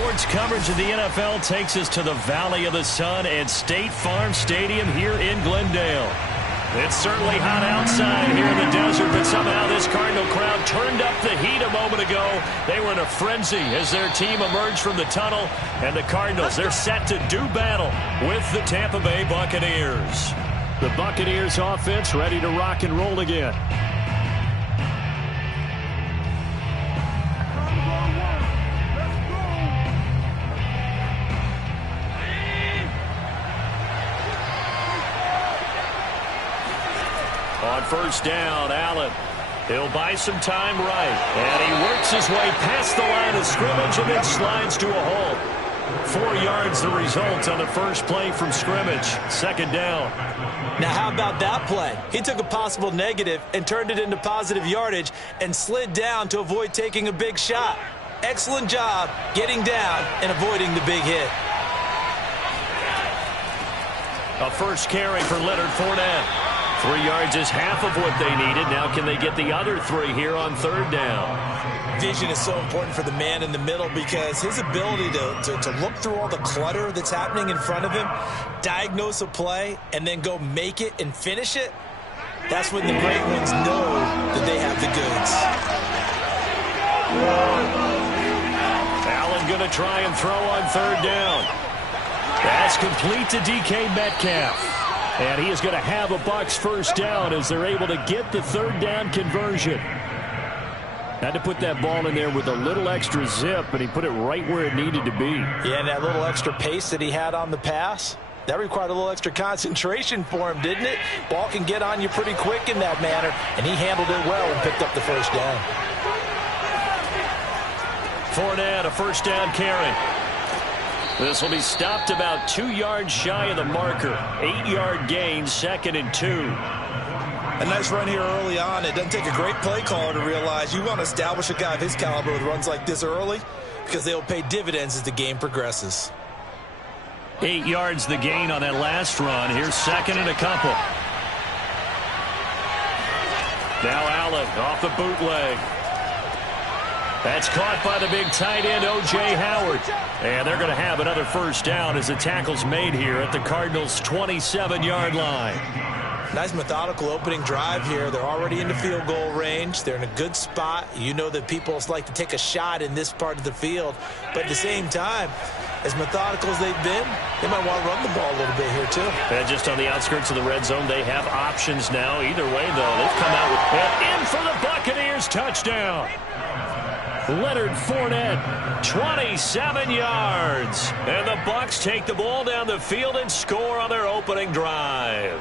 sports coverage of the NFL takes us to the Valley of the Sun at State Farm Stadium here in Glendale. It's certainly hot outside here in the desert, but somehow this Cardinal crowd turned up the heat a moment ago. They were in a frenzy as their team emerged from the tunnel, and the Cardinals, they're set to do battle with the Tampa Bay Buccaneers. The Buccaneers offense ready to rock and roll again. On first down, Allen. He'll buy some time right. And he works his way past the line of scrimmage and then slides to a halt. 4 yards the result on the first play from scrimmage. Second down. Now how about that play? He took a possible negative and turned it into positive yardage and slid down to avoid taking a big shot. Excellent job getting down and avoiding the big hit. A first carry for Leonard Fournette. 3 yards is half of what they needed. Now can they get the other 3 here on third down? Vision is so important for the man in the middle because his ability to look through all the clutter that's happening in front of him, diagnose a play, and then go make it and finish it, that's when the great ones know that they have the goods. Allen going to try and throw on third down. That's complete to DK Metcalf. And he is going to have a Bucs first down as they're able to get the third down conversion. Had to put that ball in there with a little extra zip, but he put it right where it needed to be. Yeah, and that little extra pace that he had on the pass, that required a little extra concentration for him, didn't it? Ball can get on you pretty quick in that manner, and he handled it well and picked up the first down. Fournette, a first down carry. This will be stopped about 2 yards shy of the marker. 8-yard gain, 2nd and 2. A nice run here early on. It doesn't take a great play caller to realize you want to establish a guy of his caliber with runs like this early because they'll pay dividends as the game progresses. 8 yards the gain on that last run. Here's 2nd and a couple. Now Allen off the bootleg. That's caught by the big tight end, O.J. Howard. And they're going to have another first down as the tackle's made here at the Cardinals' 27-yard line. Nice methodical opening drive here. They're already in the field goal range. They're in a good spot. You know that people like to take a shot in this part of the field. But at the same time, as methodical as they've been, they might want to run the ball a little bit here too. And just on the outskirts of the red zone, they have options now. Either way, though, they've come out with and in for the Buccaneers touchdown. Leonard Fournette, 27 yards. And the Bucs take the ball down the field and score on their opening drive.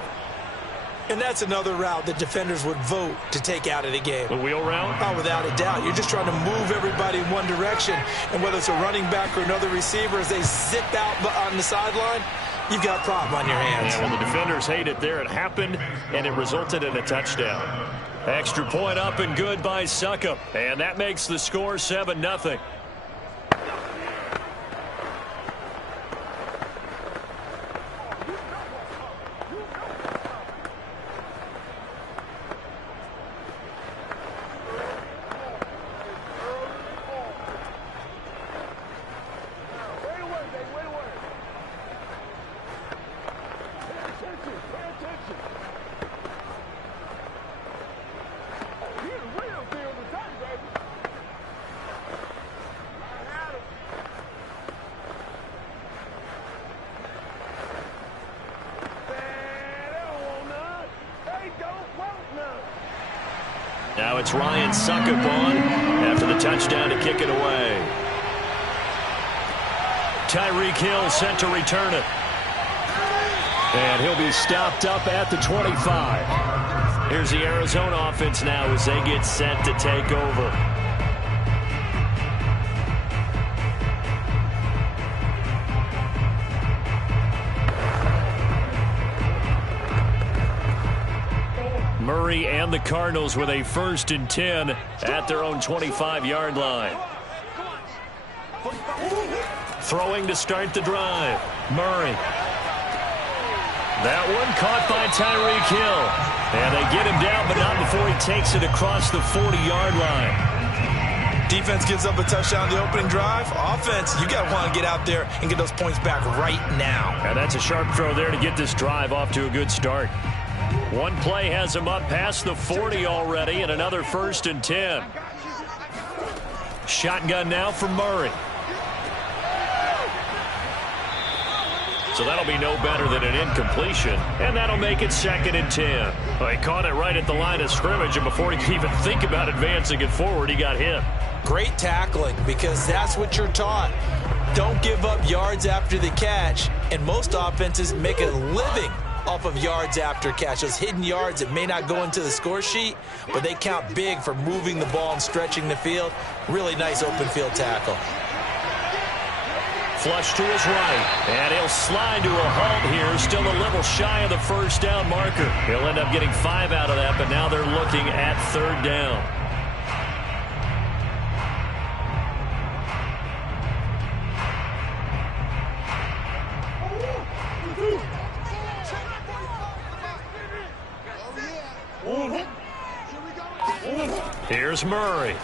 And that's another route that defenders would vote to take out of the game. The wheel route? Oh, without a doubt. You're just trying to move everybody in one direction. And whether it's a running back or another receiver, as they zip out on the sideline, you've got a problem on your hands. Yeah, well, the defenders hate it there. It happened, and it resulted in a touchdown. Extra point up and good by Succop. And that makes the score 7-0. Now it's Ryan Succop on after the touchdown to kick it away. Tyreek Hill set to return it. And he'll be stopped up at the 25. Here's the Arizona offense now as they get set to take over. Murray and the Cardinals with a 1st and 10 at their own 25-yard line. Throwing to start the drive. Murray. That one caught by Tyreek Hill. And they get him down, but not before he takes it across the 40-yard line. Defense gives up a touchdown on the opening drive. Offense, you got to want to get out there and get those points back right now. And that's a sharp throw there to get this drive off to a good start. One play has him up past the 40 already, and another 1st and 10. Shotgun now for Murray. So that'll be no better than an incompletion, and that'll make it 2nd and 10. Well, he caught it right at the line of scrimmage, and before he could even think about advancing it forward, he got hit. Great tackling, because that's what you're taught. Don't give up yards after the catch, and most offenses make a living off of yards after catch. Those hidden yards that may not go into the score sheet, but they count big for moving the ball and stretching the field. Really nice open field tackle. Flush to his right, and he'll slide to a halt here, still a little shy of the 1st down marker. He'll end up getting 5 out of that, but now they're looking at 3rd down. Here's Murray.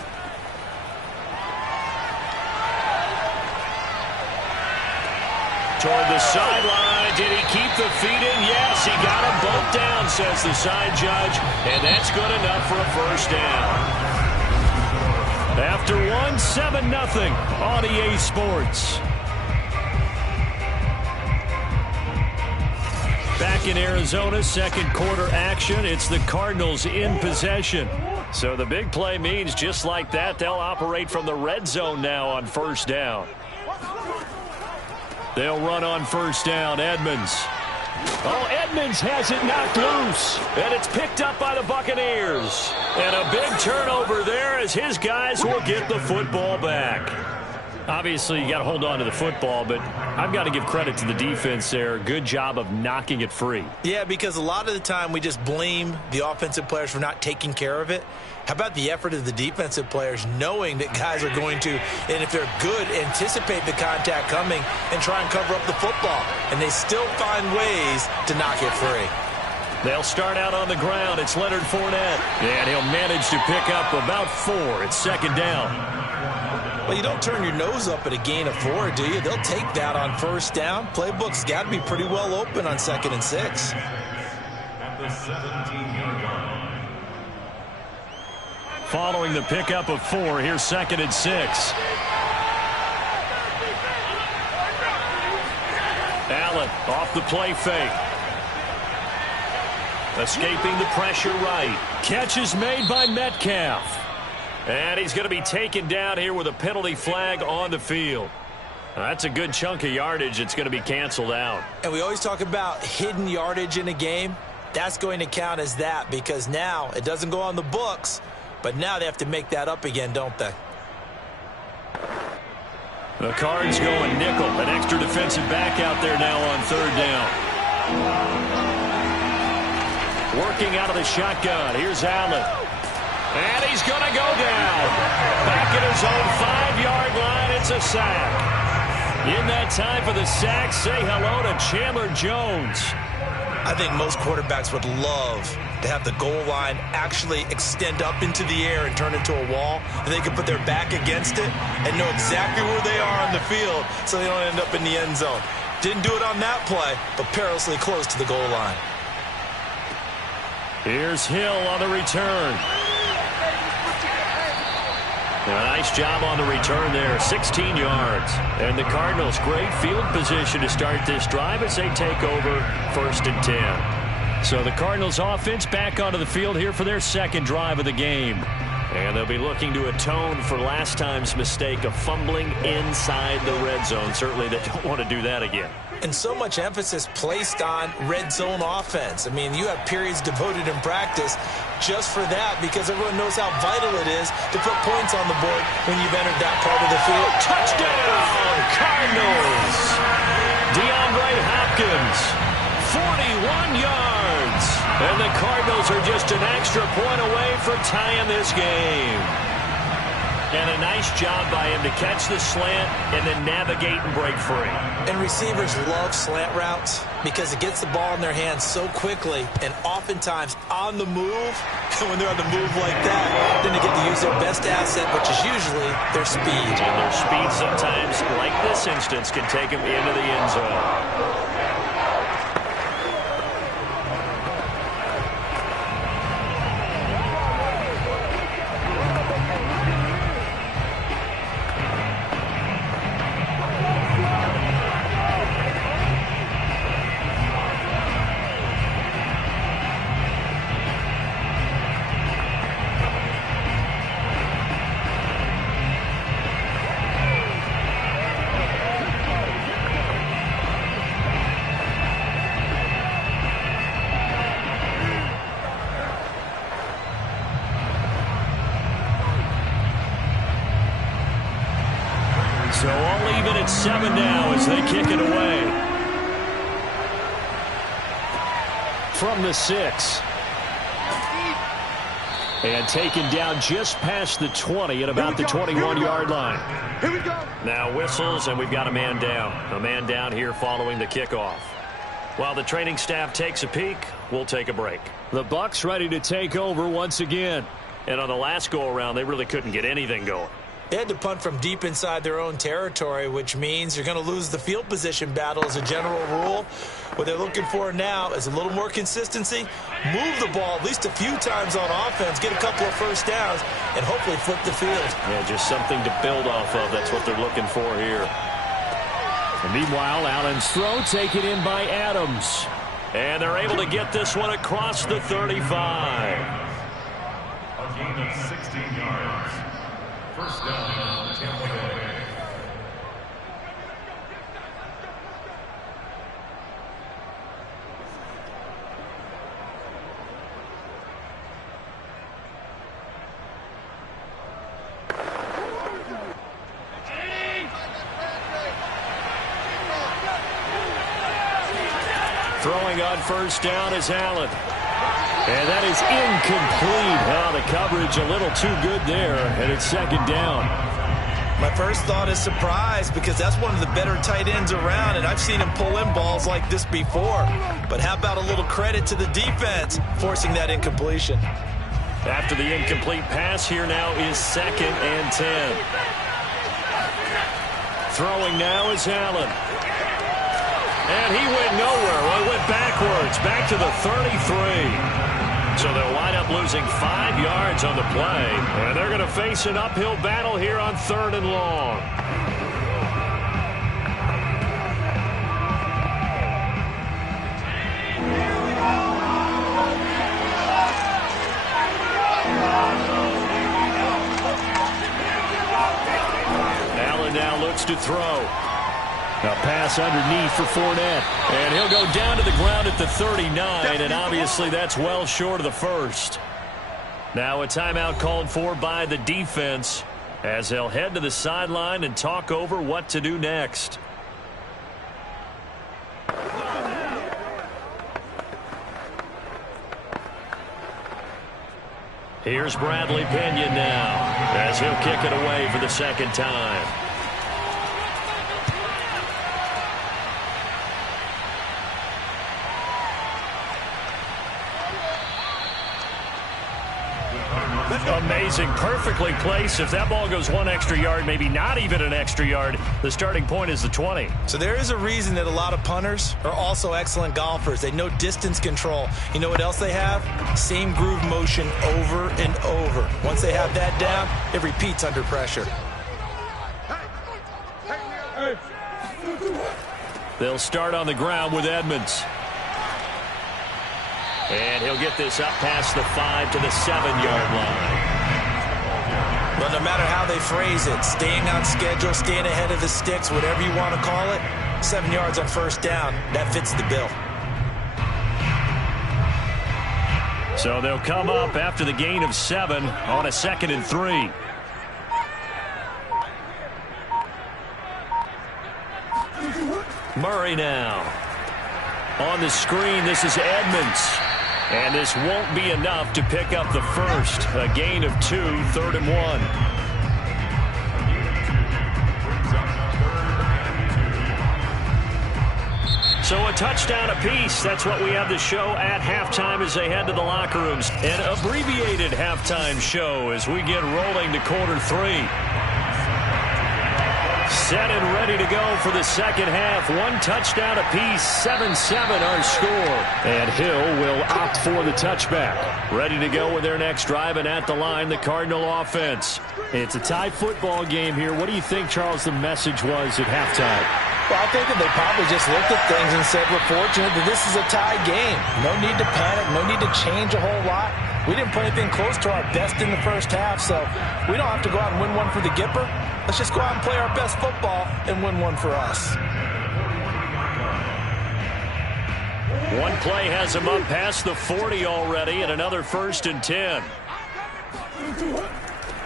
Toward the sideline. Did he keep the feet in? Yes, he got them both down, says the side judge. And that's good enough for a 1st down. After 7-0 on EA Sports. Back in Arizona, 2nd quarter action. It's the Cardinals in possession. So the big play means just like that, they'll operate from the red zone now on 1st down. They'll run on 1st down. Edmonds. Oh, Edmonds has it knocked loose. And it's picked up by the Buccaneers. And a big turnover there as his guys will get the football back. Obviously, you got to hold on to the football, but I've got to give credit to the defense there. Good job of knocking it free. Yeah, because a lot of the time we just blame the offensive players for not taking care of it. How about the effort of the defensive players knowing that guys are going to, and if they're good, anticipate the contact coming and try and cover up the football. And they still find ways to knock it free. They'll start out on the ground. It's Leonard Fournette. And he'll manage to pick up about 4. It's 2nd down. Well, you don't turn your nose up at a gain of 4, do you? They'll take that on 1st down. Playbook's got to be pretty well open on 2nd and 6. At the 17-yard line. Following the pickup of 4, here's 2nd and 6. Allen off the play fake. Escaping the pressure right. Catch is made by Metcalf. And he's going to be taken down here with a penalty flag on the field. That's a good chunk of yardage. It's going to be canceled out. And we always talk about hidden yardage in a game. That's going to count as that because now it doesn't go on the books, but now they have to make that up again, don't they? The Cards going nickel. An extra defensive back out there now on 3rd down. Working out of the shotgun. Here's Allen. And he's going to go down. Back at his own 5-yard line. It's a sack. In that time for the sack, say hello to Chandler Jones. I think most quarterbacks would love to have the goal line actually extend up into the air and turn into a wall. And they can put their back against it and know exactly where they are on the field so they don't end up in the end zone. Didn't do it on that play, but perilously close to the goal line. Here's Hill on the return. A nice job on the return there, 16 yards. And the Cardinals, great field position to start this drive as they take over 1st and 10. So the Cardinals offense back onto the field here for their 2nd drive of the game. And they'll be looking to atone for last time's mistake of fumbling inside the red zone. Certainly they don't want to do that again. And so much emphasis placed on red zone offense. I mean, you have periods devoted in practice just for that because everyone knows how vital it is to put points on the board when you've entered that part of the field. Touchdown, Cardinals! DeAndre Hopkins, 41 yards. And the Cardinals are just an extra point away from tying this game. And a nice job by him to catch the slant and then navigate and break free. And receivers love slant routes because it gets the ball in their hands so quickly and oftentimes on the move. And when they're on the move like that, then they get to use their best asset, which is usually their speed. And their speed sometimes, like this instance, can take them into the end zone. So I'll leave it at 7 now as they kick it away. From the 6. And taken down just past the 20 at about the 21-yard line. Here we go. Now whistles, and we've got a man down. A man down here following the kickoff. While the training staff takes a peek, we'll take a break. The Bucs ready to take over once again. And on the last go-around, they really couldn't get anything going. They had to punt from deep inside their own territory, which means you're going to lose the field position battle as a general rule. What they're looking for now is a little more consistency, move the ball at least a few times on offense, get a couple of first downs, and hopefully flip the field. Yeah, just something to build off of. That's what they're looking for here. And meanwhile, Allen's throw taken in by Adams. And they're able to get this one across the 35. A gain of 16 yards. First down, Tampa Bay. Throwing on first down is Allen. And that is incomplete. Oh, the coverage a little too good there, and it's second down. My first thought is surprise because that's one of the better tight ends around, and I've seen him pull in balls like this before. But how about a little credit to the defense forcing that incompletion? After the incomplete pass, here now is 2nd and 10. Throwing now is Allen. And he went nowhere. Well, he went backwards, back to the 33. So they'll wind up losing 5 yards on the play. And they're going to face an uphill battle here on 3rd and long. Allen now looks to throw. A pass underneath for Fournette. And he'll go down to the ground at the 39, and obviously that's well short of the first. Now a timeout called for by the defense as they'll head to the sideline and talk over what to do next. Here's Bradley Pinion now as he'll kick it away for the second time. Amazing, perfectly placed. If that ball goes 1 extra yard, maybe not even an extra yard, the starting point is the 20. So there is a reason that a lot of punters are also excellent golfers. They know distance control. You know what else they have? Same groove motion over and over. Once they have that down, it repeats under pressure. They'll start on the ground with Edmonds. And he'll get this up past the 5 to the 7-yard line. But no matter how they phrase it, staying on schedule, staying ahead of the sticks, whatever you want to call it, 7 yards on first down, that fits the bill. So they'll come up after the gain of 7 on a 2nd and 3. Murray now. On the screen, this is Edmonds. And this won't be enough to pick up the first. A gain of 2, 3rd and 1. So a touchdown apiece. That's what we have the show at halftime as they head to the locker rooms. An abbreviated halftime show as we get rolling to quarter 3. Set and ready to go for the second half. One touchdown apiece, 7-7 our score. And Hill will opt for the touchback. Ready to go with their next drive, and at the line, the Cardinal offense. It's a tie football game here. What do you think, Charles, the message was at halftime? Well, I think that they probably just looked at things and said, we're fortunate that this is a tie game. No need to panic, no need to change a whole lot. We didn't put anything close to our best in the first half, so we don't have to go out and win one for the Gipper. Let's just go out and play our best football and win one for us. One play has him up past the 40 already, and another 1st and 10.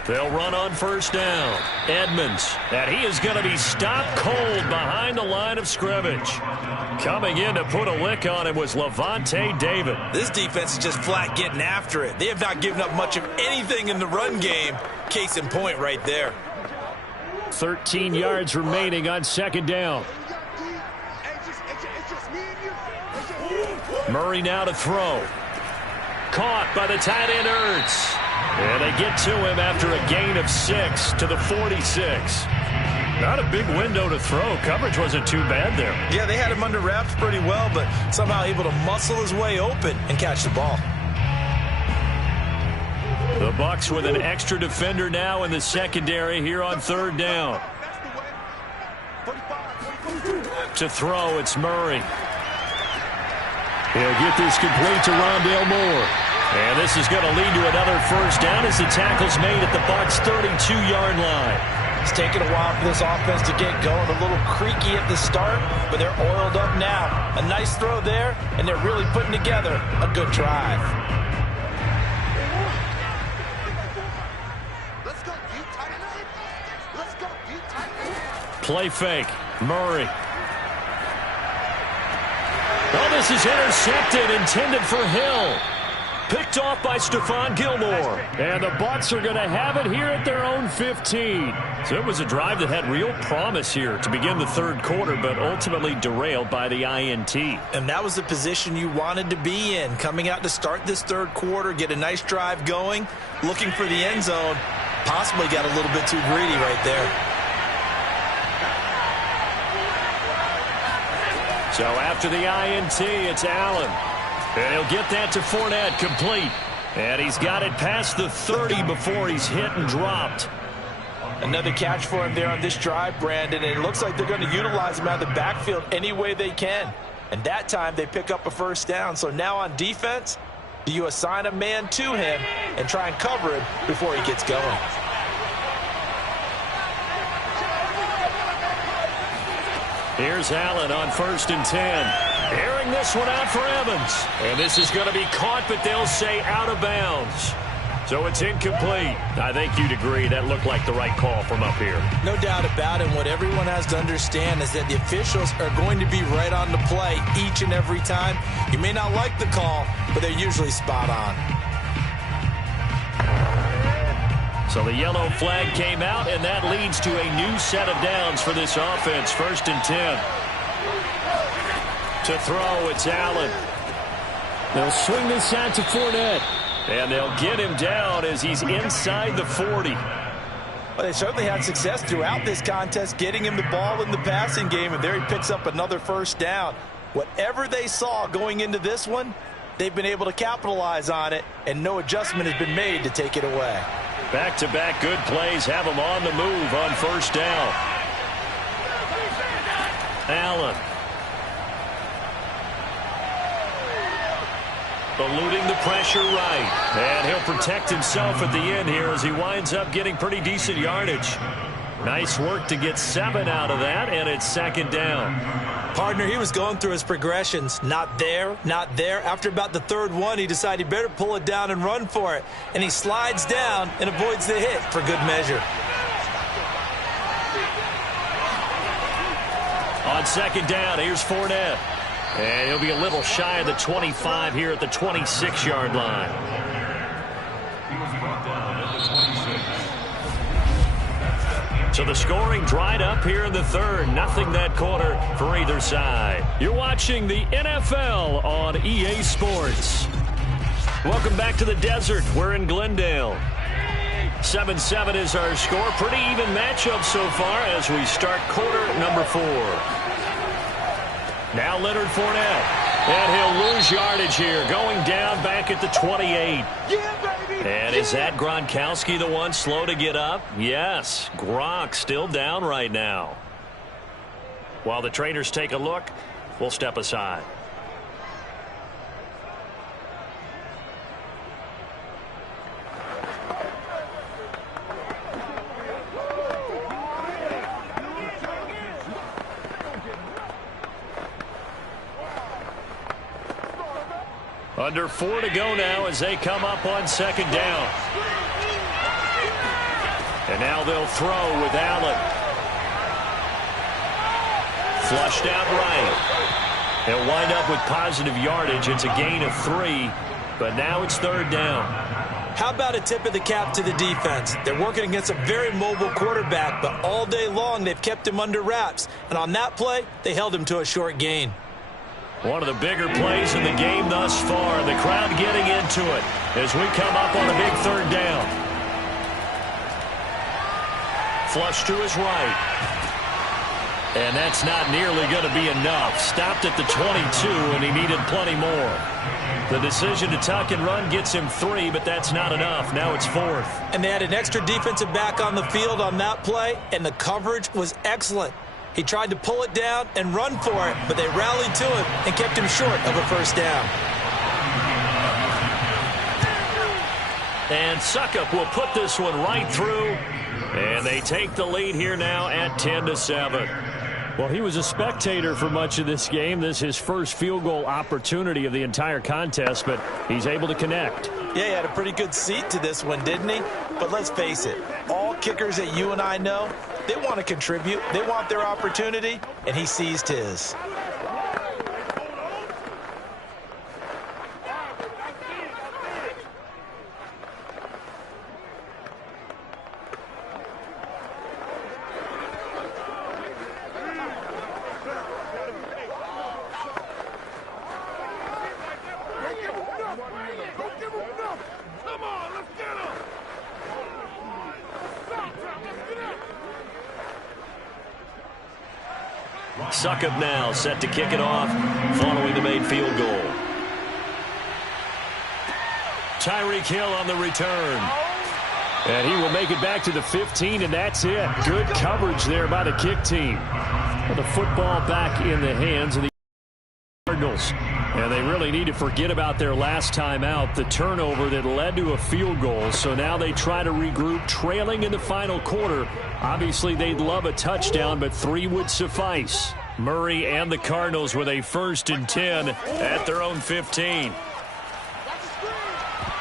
They'll run on first down. Edmonds, and he is going to be stopped cold behind the line of scrimmage. Coming in to put a lick on him was Levante David. This defense is just flat getting after it. They have not given up much of anything in the run game. Case in point right there. 13 yards remaining on second down. Murray now to throw. Caught by the tight end Ertz. And they get to him after a gain of 6 to the 46. Not a big window to throw. Coverage wasn't too bad there. Yeah, they had him under wraps pretty well, but somehow able to muscle his way open and catch the ball. The Bucs with an extra defender now in the secondary here on third down. To throw, it's Murray. He'll get this complete to Rondale Moore. And this is going to lead to another first down as the tackle's made at the Bucs' 32-yard line. It's taken a while for this offense to get going. A little creaky at the start, but they're oiled up now. A nice throw there, and they're really putting together a good drive. Play fake. Murray. Oh, this is intercepted, intended for Hill. Picked off by Stephon Gilmore. And the Bucs are going to have it here at their own 15. So it was a drive that had real promise here to begin the third quarter, but ultimately derailed by the INT. And that was the position you wanted to be in. Coming out to start this third quarter, get a nice drive going, looking for the end zone. Possibly got a little bit too greedy right there. So after the INT, it's Allen. And he'll get that to Fournette, complete. And he's got it past the 30 before he's hit and dropped. Another catch for him there on this drive, Brandon. And it looks like they're going to utilize him out of the backfield any way they can. And that time they pick up a first down. So now on defense, do you assign a man to him and try and cover him before he gets going? Here's Allen on 1st and 10. Airing this one out for Evans. And this is going to be caught, but they'll say out of bounds. So it's incomplete. I think you'd agree that looked like the right call from up here. No doubt about it. And what everyone has to understand is that the officials are going to be right on the play each and every time. You may not like the call, but they're usually spot on. So the yellow flag came out, and that leads to a new set of downs for this offense. 1st and 10. To throw, it's Allen. They'll swing this out to Fournette. And they'll get him down as he's inside the 40. Well, they certainly had success throughout this contest, getting him the ball in the passing game, and there he picks up another first down. Whatever they saw going into this one, they've been able to capitalize on it, and no adjustment has been made to take it away. Back-to-back good plays have him on the move on first down. Allen. Eluding the pressure right. And he'll protect himself at the end here as he winds up getting pretty decent yardage. Nice work to get 7 out of that, and it's 2nd down. Partner, he was going through his progressions. Not there, not there. After about the 3rd one, he decided he better pull it down and run for it. And he slides down and avoids the hit for good measure. On 2nd down, here's Fournette. And he'll be a little shy of the 25 here at the 26-yard line. He was brought down at the 26. So the scoring dried up here in the third. Nothing that quarter for either side. You're watching the NFL on EA Sports. Welcome back to the desert. We're in Glendale. 7-7 is our score. Pretty even matchup so far as we start quarter number 4. Now Leonard Fournette. And he'll lose yardage here. Going down back at the 28. And is that Gronkowski the one slow to get up? Yes. Gronk still down right now. While the trainers take a look, we'll step aside. Under 4 to go now as they come up on second down. And now they'll throw with Allen. Flushed out right. They'll wind up with positive yardage. It's a gain of 3, but now it's third down. How about a tip of the cap to the defense? They're working against a very mobile quarterback, but all day long they've kept him under wraps. And on that play, they held him to a short gain. One of the bigger plays in the game thus far. The crowd getting into it as we come up on a big third down. Flush to his right. And that's not nearly going to be enough. Stopped at the 22, and he needed plenty more. The decision to tuck and run gets him 3, but that's not enough. Now it's 4th. And they had an extra defensive back on the field on that play, and the coverage was excellent. He tried to pull it down and run for it, but they rallied to him and kept him short of a first down. And Suckup will put this one right through, and they take the lead here now at 10-7. Well, he was a spectator for much of this game. This is his first field goal opportunity of the entire contest, but he's able to connect. Yeah, he had a pretty good seat to this one, didn't he? But let's face it, all kickers that you and I know, they want to contribute. They want their opportunity, and he seized his. Suckup now set to kick it off following the made field goal. Tyreek Hill on the return. And he will make it back to the 15, and that's it. Good coverage there by the kick team. Well, the football back in the hands of the Cardinals. And they really need to forget about their last time out, the turnover that led to a field goal. So now they try to regroup, trailing in the final quarter. Obviously, they'd love a touchdown, but 3 would suffice. Murray and the Cardinals with a 1st and 10 at their own 15.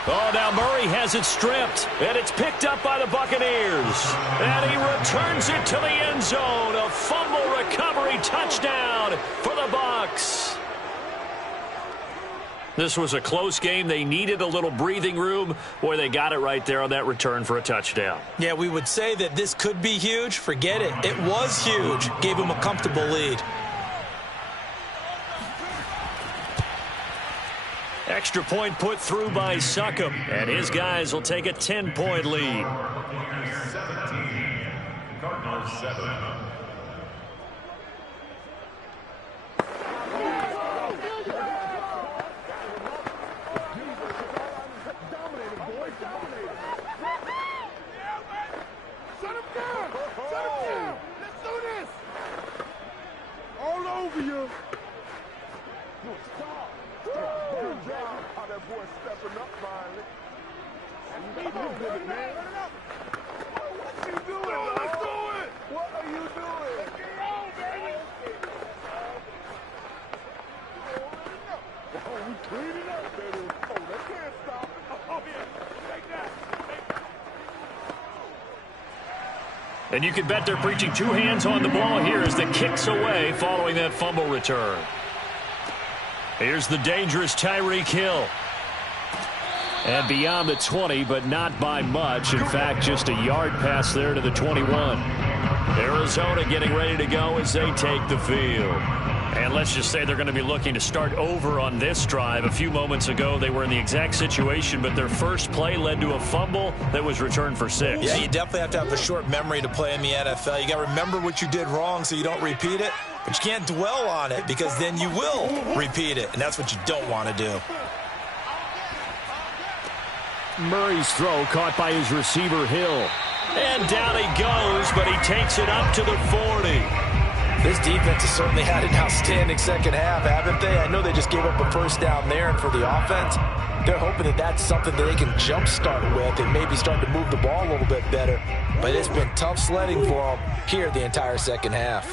Oh, now Murray has it stripped, and it's picked up by the Buccaneers. And he returns it to the end zone. A fumble recovery touchdown for the Bucs. This was a close game. They needed a little breathing room. Boy, they got it right there on that return for a touchdown. Yeah, we would say that this could be huge. Forget it. It was huge. Gave him a comfortable lead. Extra point put through by Suckup. And his guys will take a 10-point lead. 17. Cardinals 7. And you can bet they're preaching 2 hands on the ball here as the kick's away following that fumble return. Here's the dangerous Tyreek Hill. And beyond the 20, but not by much. In fact, just a yard pass there to the 21. Arizona getting ready to go as they take the field. And let's just say they're going to be looking to start over on this drive. A few moments ago, they were in the exact situation, but their first play led to a fumble that was returned for 6. Yeah, you definitely have to have a short memory to play in the NFL. You got to remember what you did wrong so you don't repeat it, but you can't dwell on it because then you will repeat it, and that's what you don't want to do. Murray's throw caught by his receiver, Hill. And down he goes, but he takes it up to the 40. This defense has certainly had an outstanding second half, haven't they? I know they just gave up a first down there, and for the offense, they're hoping that that's something that they can jumpstart with and maybe start to move the ball a little bit better. But it's been tough sledding for them here the entire second half.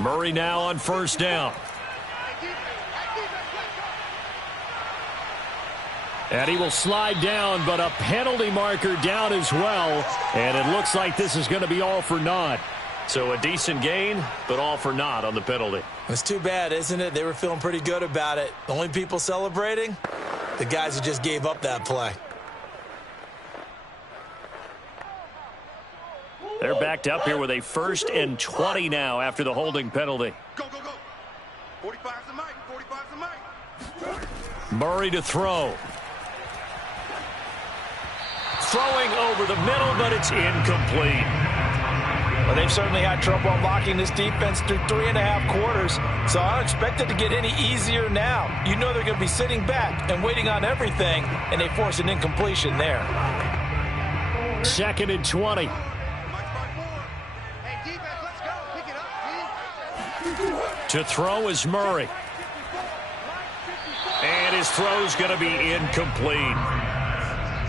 Murray now on first down. And he will slide down, but a penalty marker down as well. And it looks like this is going to be all for naught. So a decent gain, but all for naught on the penalty. It's too bad, isn't it? They were feeling pretty good about it. The only people celebrating, the guys who just gave up that play. They're backed up here with a 1st and 20 now after the holding penalty. Go, go, go. 45's the mic. 45's the mic. Murray to throw. Throwing over the middle, but it's incomplete. Well, they've certainly had trouble unlocking this defense through 3.5 quarters, so I don't expect it to get any easier now. You know they're going to be sitting back and waiting on everything, and they force an incompletion there. 2nd and 20. Hey, defense, let's go. Pick it up, To throw is Murray. And his throw's going to be incomplete.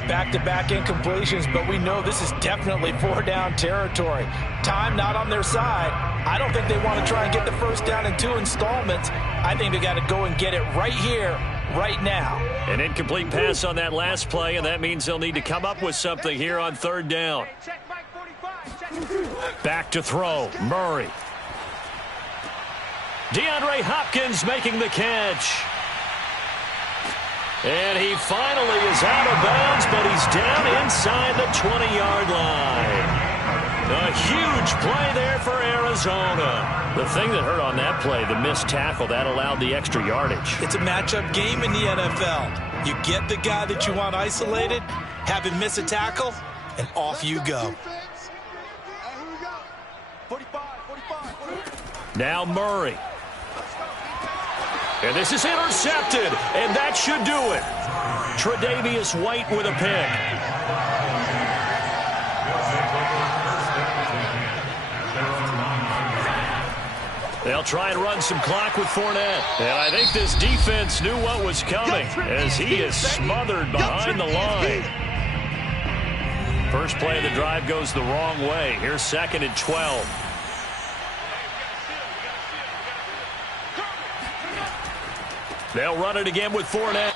Back-to-back incompletions, but we know this is definitely 4-down territory. Time not on their side. I don't think they want to try and get the first down in 2 installments. I think they got to go and get it right here, right now. An incomplete pass on that last play, and that means they'll need to come up with something here on 3rd down. Back to throw, Murray. DeAndre Hopkins making the catch. And he finally is out of bounds, but he's down inside the 20-yard line. A huge play there for Arizona. The thing that hurt on that play, the missed tackle, that allowed the extra yardage. It's a matchup game in the NFL. You get the guy that you want isolated, have him miss a tackle, and off you go. Now Murray. And this is intercepted, and that should do it. Tre'Davious White with a pick. They'll try and run some clock with Fournette. And I think this defense knew what was coming as he is smothered behind the line. First play of the drive goes the wrong way. Here's 2nd and 12. They'll run it again with Fournette.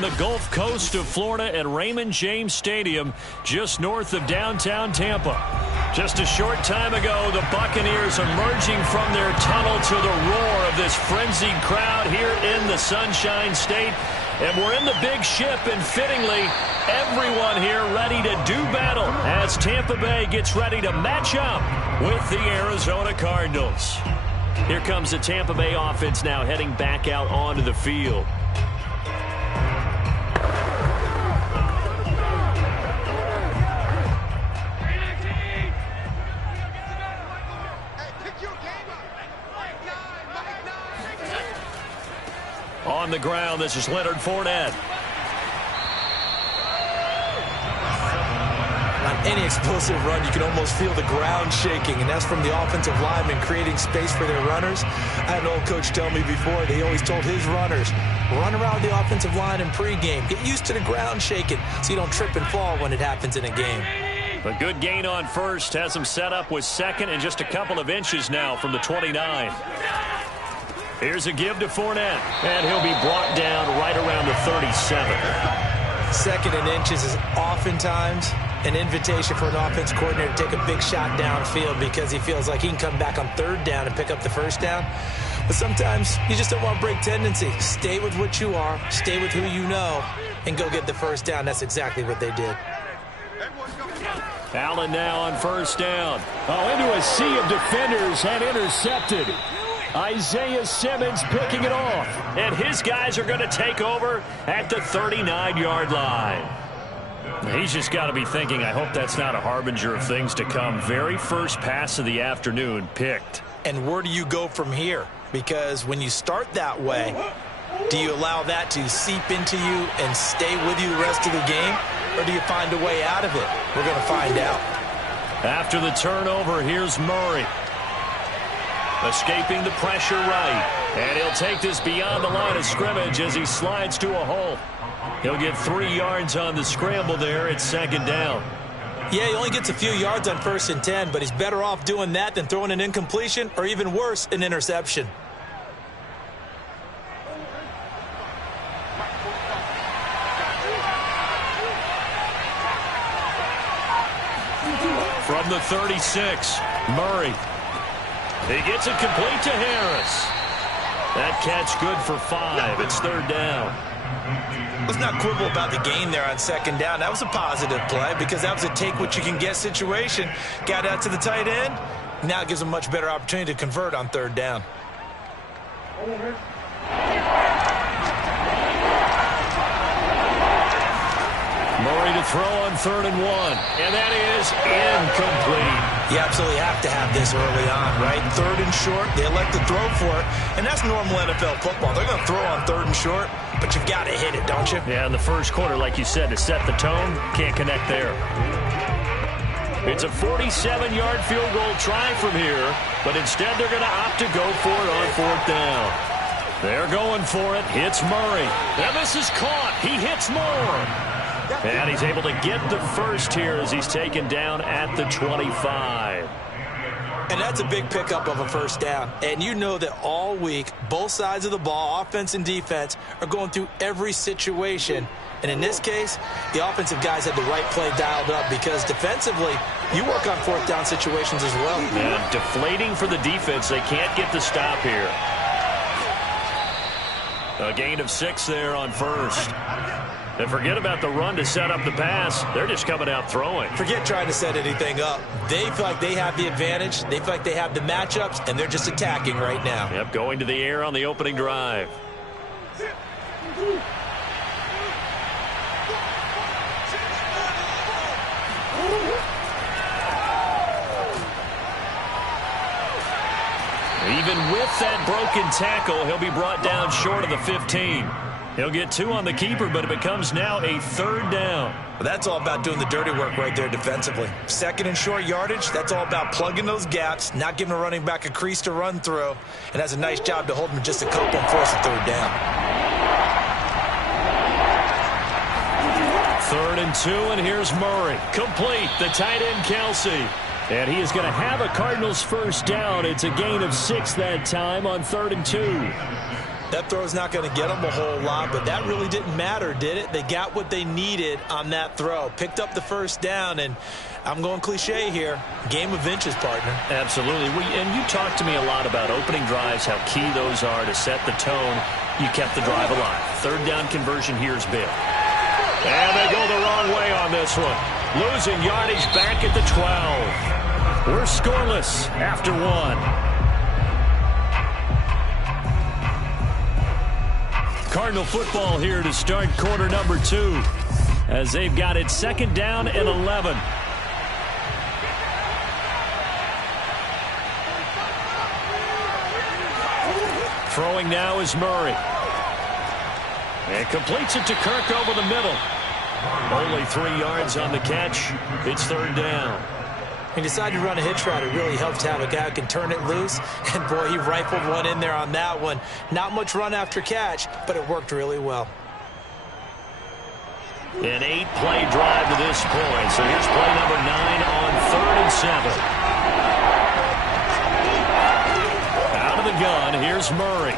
On the Gulf Coast of Florida at Raymond James Stadium, just north of downtown Tampa. Just a short time ago, the Buccaneers emerging from their tunnel to the roar of this frenzied crowd here in the Sunshine State. And we're in the big ship, and fittingly, everyone here ready to do battle as Tampa Bay gets ready to match up with the Arizona Cardinals. Here comes the Tampa Bay offense now heading back out onto the field. On the ground, this is Leonard Fournette. On any explosive run, you can almost feel the ground shaking, and that's from the offensive linemen creating space for their runners. I had an old coach tell me before, that he always told his runners, run around the offensive line in pregame. Get used to the ground shaking so you don't trip and fall when it happens in a game. A good gain on first has him set up with second and just a couple of inches now from the 29. Here's a give to Fournette, and he'll be brought down right around the 37. Second and inches is oftentimes an invitation for an offense coordinator to take a big shot downfield because he feels like he can come back on third down and pick up the first down. But sometimes you just don't want to break tendency. Stay with what you are, stay with who you know, and go get the first down. That's exactly what they did. Allen now on first down. Oh, into a sea of defenders and intercepted. Isaiah Simmons picking it off. And his guys are going to take over at the 39-yard line. He's just got to be thinking, I hope that's not a harbinger of things to come. Very first pass of the afternoon picked. And where do you go from here? Because when you start that way, do you allow that to seep into you and stay with you the rest of the game? Or do you find a way out of it? We're going to find out. After the turnover, here's Murray. Escaping the pressure right. And he'll take this beyond the line of scrimmage as he slides to a hole. He'll get 3 yards on the scramble there at second down. Yeah, he only gets a few yards on 1st and 10, but he's better off doing that than throwing an incompletion or even worse, an interception. the 36. Murray. He gets it complete to Harris. That catch good for 5. It's 3rd down. Let's not quibble about the gain there on 2nd down. That was a positive play because that was a take-what-you-can-get situation. Got out to the tight end. Now it gives them a much better opportunity to convert on 3rd down. Murray to throw on 3rd and 1. And that is incomplete. You absolutely have to have this early on, right? 3rd and short, they elect to throw for it. And that's normal NFL football. They're going to throw on 3rd and short, but you've got to hit it, don't you? Yeah, in the first quarter, like you said, to set the tone, can't connect there. It's a 47-yard field goal try from here, but instead they're going to opt to go for it on 4th down. They're going for it. Hits Murray. And this is caught. He hits more. And he's able to get the first here as he's taken down at the 25. And that's a big pickup of a 1st down. And you know that all week, both sides of the ball, offense and defense, are going through every situation. And in this case, the offensive guys had the right play dialed up because defensively, you work on 4th down situations as well. And deflating for the defense. They can't get the stop here. A gain of 6 there on 1st. And forget about the run to set up the pass. They're just coming out throwing. Forget trying to set anything up. They feel like they have the advantage. They feel like they have the matchups, and they're just attacking right now. Yep, going to the air on the opening drive. Even with that broken tackle, he'll be brought down short of the 15. He'll get 2 on the keeper, but it becomes now a 3rd down. Well, that's all about doing the dirty work right there defensively. 2nd and short yardage, that's all about plugging those gaps, not giving a running back a crease to run through, and has a nice job to hold him just a couple and force a 3rd down. 3rd and 2, and here's Murray. Complete, the tight end Kelsey. And he is going to have a Cardinals 1st down. It's a gain of 6 that time on 3rd and 2. That throw's not going to get them a whole lot, but that really didn't matter, did it? They got what they needed on that throw. Picked up the 1st down, and I'm going cliche here. Game of inches, partner. Absolutely. And you talked to me a lot about opening drives, how key those are to set the tone. You kept the drive alive. 3rd down conversion here is big. And they go the wrong way on this one. Losing yardage back at the 12. We're scoreless after 1. Cardinal football here to start quarter number 2 as they've got it 2nd down and 11. Throwing now is Murray. And completes it to Kirk over the middle. Only 3 yards on the catch. It's 3rd down. He decided to run a hitch route. It really helps to have a guy who can turn it loose. And, boy, he rifled one in there on that one. Not much run after catch, but it worked really well. An 8-play drive to this point. So here's play number 9 on 3rd and 7. Out of the gun, here's Murray.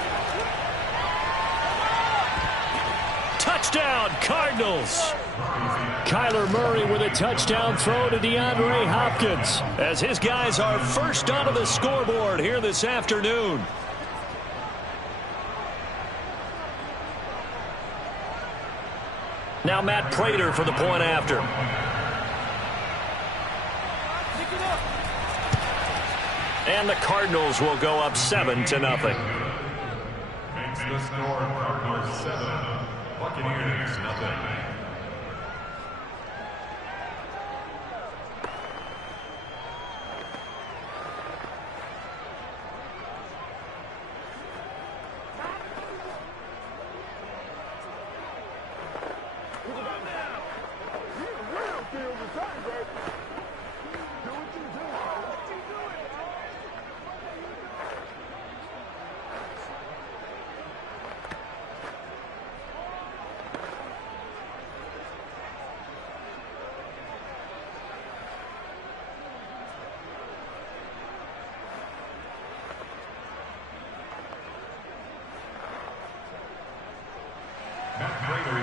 Touchdown, Cardinals. Kyler Murray with a touchdown throw to DeAndre Hopkins as his guys are first onto the scoreboard here this afternoon. Now Matt Prater for the point after. And the Cardinals will go up 7-0. Makes the score Cardinals 7, Buccaneers nothing.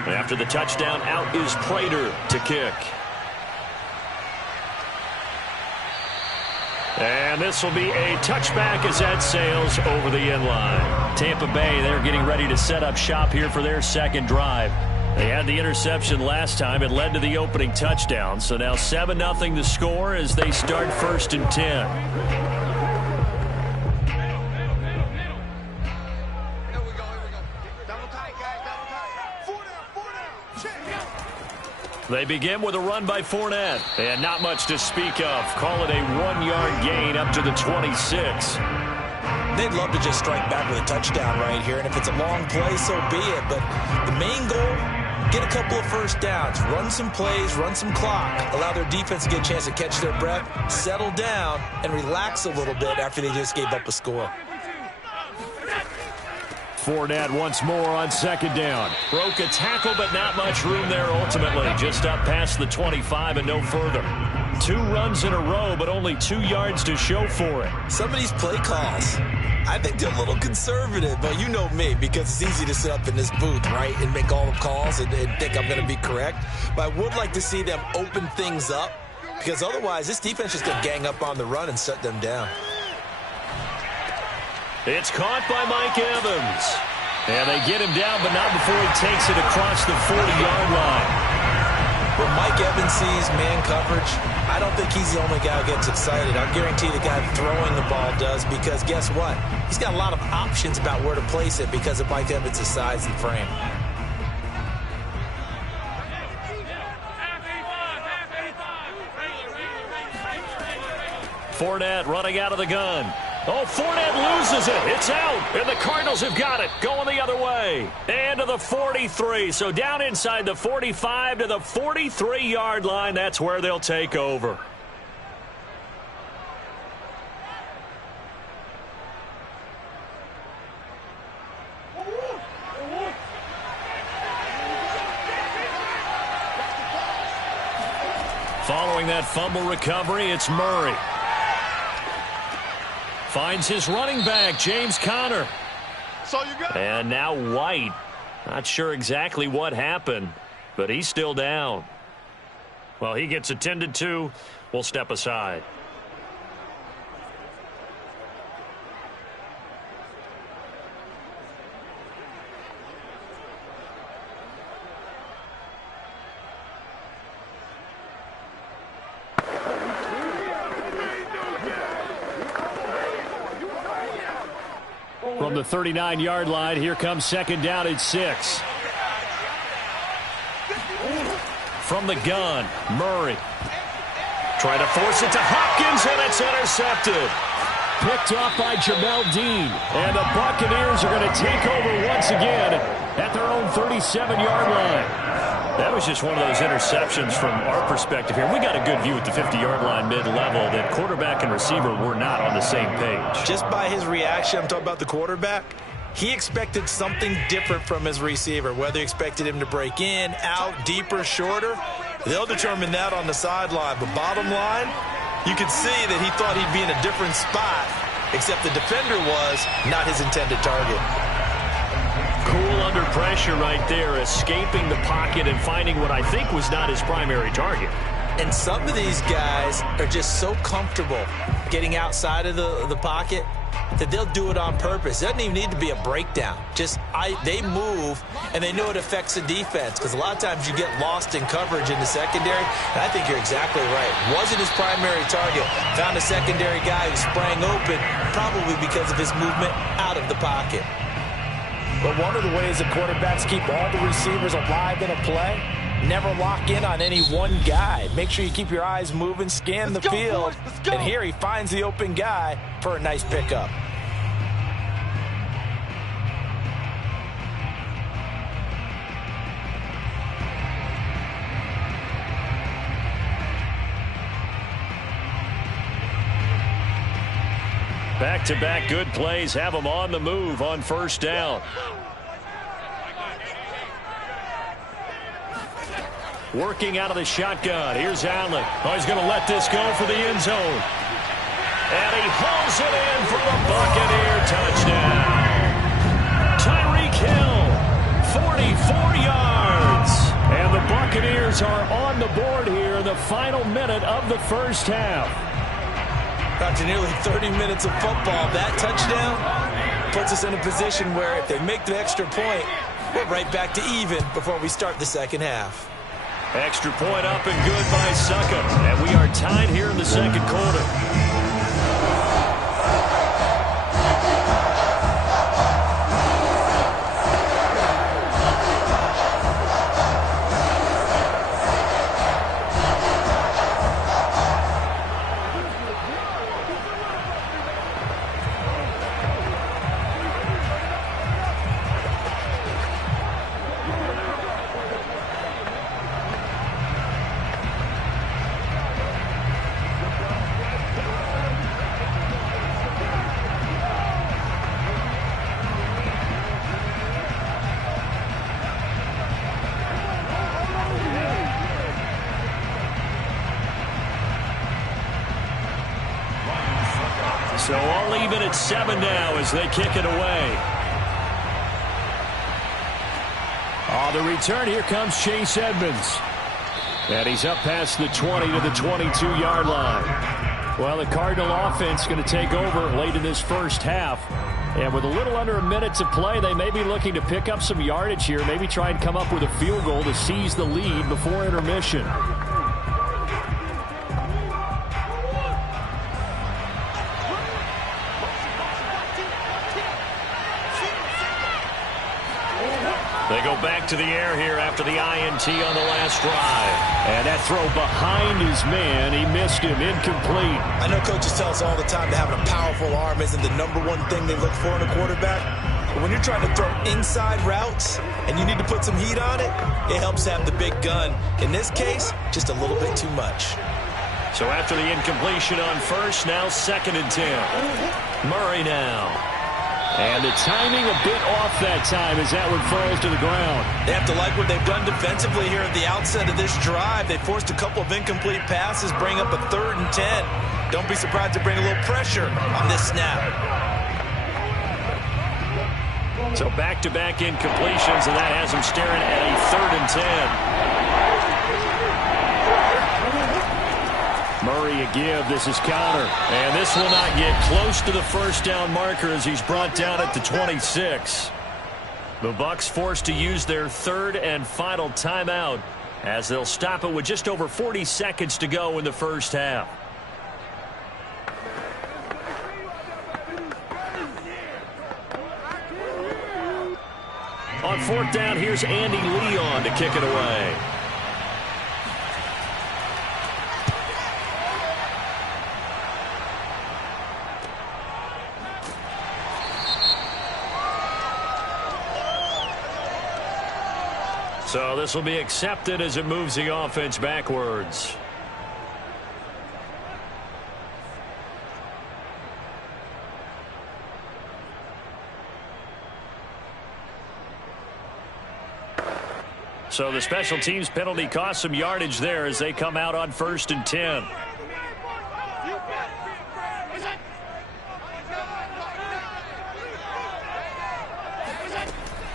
After the touchdown, out is Prater to kick. And this will be a touchback as that sails over the end line. Tampa Bay, they're getting ready to set up shop here for their second drive. They had the interception last time. It led to the opening touchdown. So now 7-0 the score as they start 1st and 10. They begin with a run by Fournette. And not much to speak of. Call it a 1-yard gain up to the 26. They'd love to just strike back with a touchdown right here. And if it's a long play, so be it. But the main goal, get a couple of first downs. Run some plays, run some clock. Allow their defense to get a chance to catch their breath, settle down, and relax a little bit after they just gave up a score. Fournette once more on 2nd down. Broke a tackle, but not much room there ultimately. Just up past the 25 and no further. 2 runs in a row, but only 2 yards to show for it. Some of these play calls, I think they're a little conservative, but you know me, because it's easy to sit up in this booth, right, and make all the calls and think I'm going to be correct. But I would like to see them open things up, because otherwise this defense is going to gang up on the run and shut them down. It's caught by Mike Evans. And they get him down, but not before he takes it across the 40-yard line. When Mike Evans sees man coverage, I don't think he's the only guy who gets excited. I guarantee the guy throwing the ball does, because guess what? He's got a lot of options about where to place it because of Mike Evans' size and frame. Fournette running out of the gun. Oh, Fournette loses it. It's out. And the Cardinals have got it. Going the other way. And to the 43. So down inside the 45 to the 43-yard line. That's where they'll take over. Following that fumble recovery, it's Murray. Finds his running back, James Conner. And now White. Not sure exactly what happened, but he's still down. Well, he gets attended to. We'll step aside. From the 39-yard line, here comes 2nd down and 6. From the gun, Murray. Trying to force it to Hopkins, and it's intercepted. Picked off by Jamel Dean. And the Buccaneers are going to take over once again at their own 37-yard line. That was just one of those interceptions from our perspective here. We got a good view at the 50-yard line mid-level that quarterback and receiver were not on the same page. Just by his reaction, I'm talking about the quarterback, he expected something different from his receiver, whether he expected him to break in, out, deeper, shorter. They'll determine that on the sideline. But bottom line, you could see that he thought he'd be in a different spot, except the defender was not his intended target. Cool under pressure right there, escaping the pocket and finding what I think was not his primary target. And some of these guys are just so comfortable getting outside of the pocket that they'll do it on purpose. It doesn't even need to be a breakdown. They move, and they know it affects the defense, because a lot of times you get lost in coverage in the secondary, and I think you're exactly right. Wasn't his primary target. Found a secondary guy who sprang open, probably because of his movement out of the pocket. But one of the ways that quarterbacks keep all the receivers alive in a play, never lock in on any one guy. Make sure you keep your eyes moving, scan the field. And here he finds the open guy for a nice pickup. Back-to-back good plays have them on the move on 1st down. Working out of the shotgun. Here's Allen. Oh, he's going to let this go for the end zone. And he hauls it in for the Buccaneer touchdown. Tyreek Hill, 44 yards. And the Buccaneers are on the board here in the final minute of the 1st half. After nearly 30 minutes of football, that touchdown puts us in a position where if they make the extra point, we're right back to even before we start the second half. Extra point up and good by Suckup. And we are tied here in the second quarter. So all even at 7 now as they kick it away. The return, here comes Chase Edmonds. And he's up past the 20 to the 22-yard line. Well, the Cardinal offense going to take over late in this first half. And with a little under a minute to play, they may be looking to pick up some yardage here, maybe try and come up with a field goal to seize the lead before intermission. They go back to the air here after the INT on the last drive. And that throw behind his man, he missed him, incomplete. I know coaches tell us all the time that having a powerful arm isn't the number one thing they look for in a quarterback. But when you're trying to throw inside routes and you need to put some heat on it, it helps have the big gun. In this case, just a little bit too much. So after the incompletion on first, now 2nd and 10. Murray now. And the timing a bit off that time as that one falls to the ground. They have to like what they've done defensively here at the outset of this drive. They forced a couple of incomplete passes, bring up a 3rd and 10. Don't be surprised to bring a little pressure on this snap. So back-to-back incompletions, and that has them staring at a 3rd and 10. Murray a give. This is counter. And this will not get close to the first down marker as he's brought down at the 26. The Bucs forced to use their 3rd and final timeout as they'll stop it with just over 40 seconds to go in the first half. On 4th down, here's Andy Leon to kick it away. So this will be accepted as it moves the offense backwards. So the special teams penalty cost some yardage there as they come out on 1st and 10.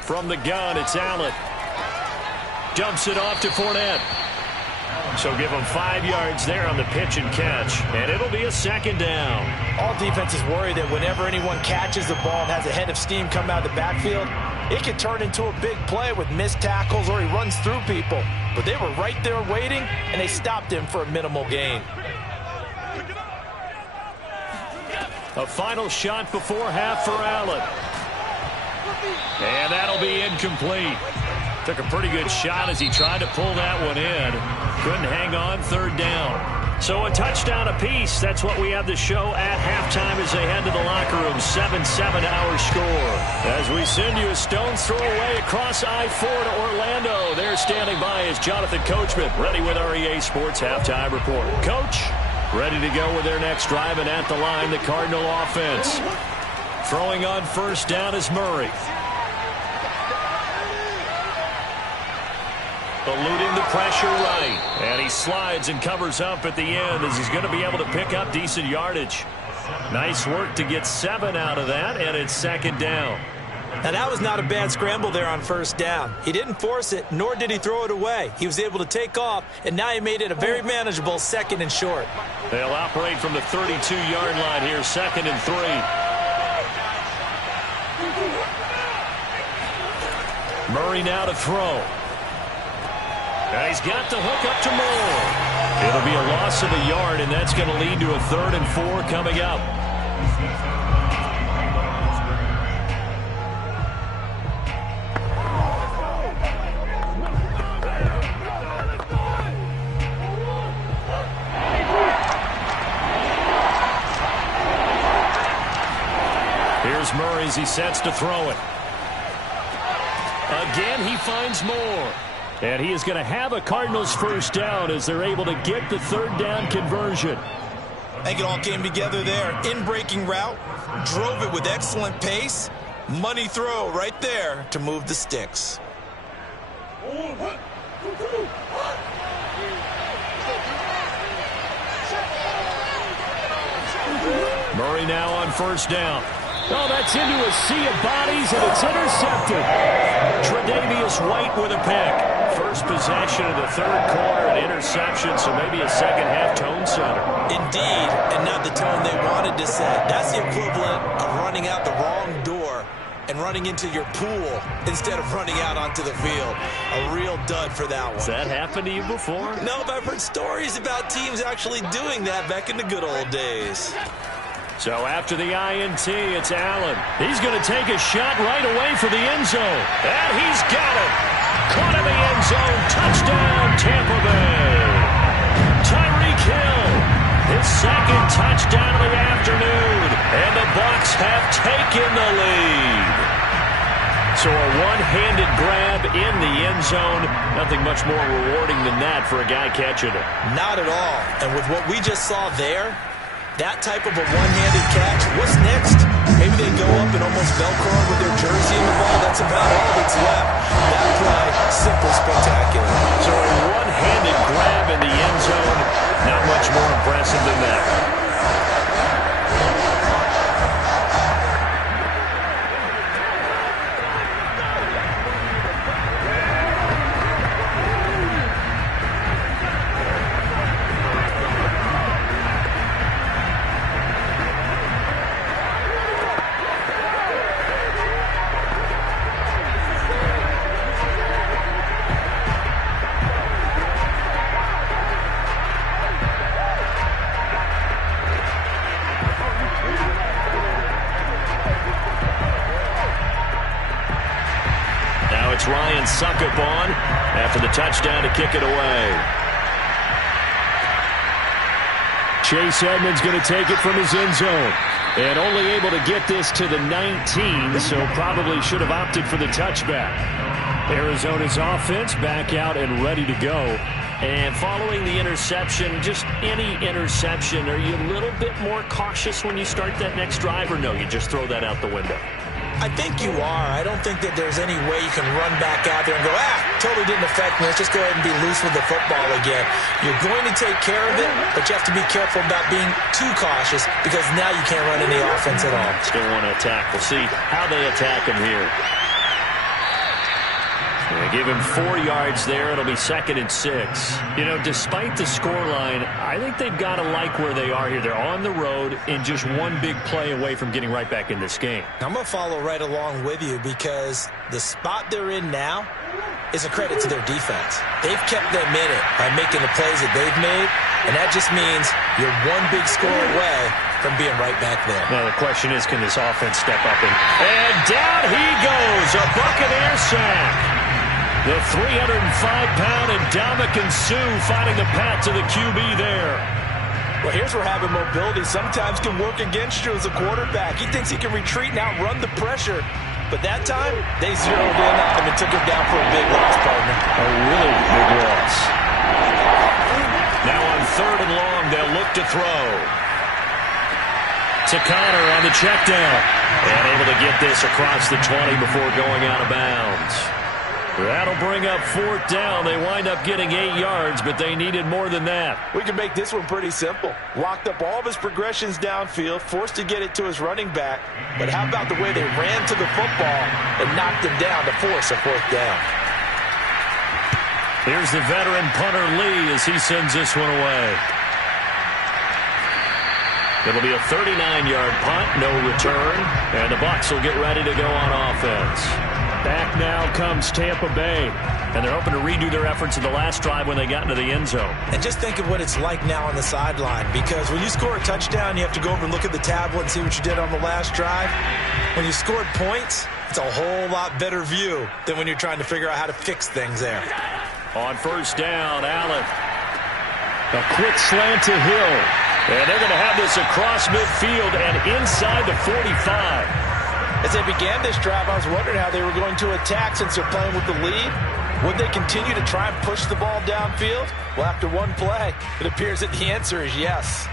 From the gun, it's Allen. Dumps it off to Fournette. So give him 5 yards there on the pitch and catch. And it'll be a 2nd down. All defenses worry that whenever anyone catches the ball and has a head of steam come out of the backfield, it can turn into a big play with missed tackles or he runs through people. But they were right there waiting, and they stopped him for a minimal gain. A final shot before half for Allen. And that'll be incomplete. Took a pretty good shot as he tried to pull that one in. Couldn't hang on, 3rd down. So a touchdown apiece. That's what we have to show at halftime as they head to the locker room. 7-7 our score. As we send you a stone's throw away across I-4 to Orlando. There standing by is Jonathan Coachman, ready with our EA Sports Halftime Report. Coach, ready to go with their next drive, and at the line, the Cardinal offense. Throwing on 1st down is Murray. Eluding the pressure right. And he slides and covers up at the end as he's going to be able to pick up decent yardage. Nice work to get 7 out of that, and it's 2nd down. Now, that was not a bad scramble there on first down. He didn't force it, nor did he throw it away. He was able to take off, and now he made it a very manageable 2nd and short. They'll operate from the 32-yard line here, 2nd and 3. Murray now to throw. And he's got the hook up to Moore. It'll be a loss of a yard, and that's going to lead to a 3rd and 4 coming up. Here's Murray as he sets to throw it. Again, he finds Moore. And he is going to have a Cardinals first down as they're able to get the 3rd down conversion. I think it all came together there. In-breaking route, drove it with excellent pace. Money throw right there to move the sticks. Murray now on first down. Oh, that's into a sea of bodies, and it's intercepted. Tre'Davious White with a pick. First possession of the 3rd quarter, an interception, so maybe a second-half tone setter. Indeed, and not the tone they wanted to set. That's the equivalent of running out the wrong door and running into your pool instead of running out onto the field. A real dud for that one. Has that happened to you before? No, but I've heard stories about teams actually doing that back in the good old days. So after the INT, it's Allen. He's going to take a shot right away for the end zone. And he's got it. Caught in the end zone. Touchdown, Tampa Bay. Tyreek Hill, his 2nd touchdown of the afternoon. And the Bucs have taken the lead. So a one-handed grab in the end zone. Nothing much more rewarding than that for a guy catching it. Not at all. And with what we just saw there, that type of a one-handed catch, what's next? Maybe they go up and almost Velcro with their jersey in the ball. That's about all that's left. That play, simply spectacular. So a one-handed grab in the end zone, not much more impressive than that. It's Ryan Suckup on after the touchdown to kick it away. Chase Edmonds going to take it from his end zone. And only able to get this to the 19, so probably should have opted for the touchback. Arizona's offense back out and ready to go. And following the interception, just any interception, are you a little bit more cautious when you start that next drive, or no, you just throw that out the window? I think you are. I don't think that there's any way you can run back out there and go, totally didn't affect me. Let's just go ahead and be loose with the football again. You're going to take care of it, but you have to be careful about being too cautious because now you can't run any offense at all. Still want to attack. We'll see how they attack him here. They give him 4 yards there. It'll be 2nd and 6. You know, despite the scoreline, I think they've got to like where they are here. They're on the road and just one big play away from getting right back in this game. I'm going to follow right along with you because the spot they're in now is a credit to their defense. They've kept them in it by making the plays that they've made, and that just means you're one big score away from being right back there. Now, the question is, can this offense step up? And down he goes, a Buccaneer sack. The 305-pound Ndamukong Suh finding the path to the QB there. Well, here's where having mobility sometimes can work against you as a quarterback. He thinks he can retreat and outrun the pressure. But that time, they zeroed in on him and took him down for a big loss, partner. A really big loss. Now on 3rd and long, they'll look to throw. To Connor on the check down. And able to get this across the 20 before going out of bounds. That'll bring up 4th down. They wind up getting 8 yards, but they needed more than that. We can make this one pretty simple. Locked up all of his progressions downfield, forced to get it to his running back. But how about the way they ran to the football and knocked him down to force a 4th down? Here's the veteran punter Lee as he sends this one away. It'll be a 39-yard punt, no return, and the Bucs will get ready to go on offense. Back now comes Tampa Bay, and they're hoping to redo their efforts in the last drive when they got into the end zone. And just think of what it's like now on the sideline, because when you score a touchdown, you have to go over and look at the tablet and see what you did on the last drive. When you scored points, it's a whole lot better view than when you're trying to figure out how to fix things there. On 1st down, Allen. A quick slant to Hill. And they're going to have this across midfield and inside the 45. As they began this drive, I was wondering how they were going to attack since they're playing with the lead. Would they continue to try and push the ball downfield? Well, after one play, it appears that the answer is yes.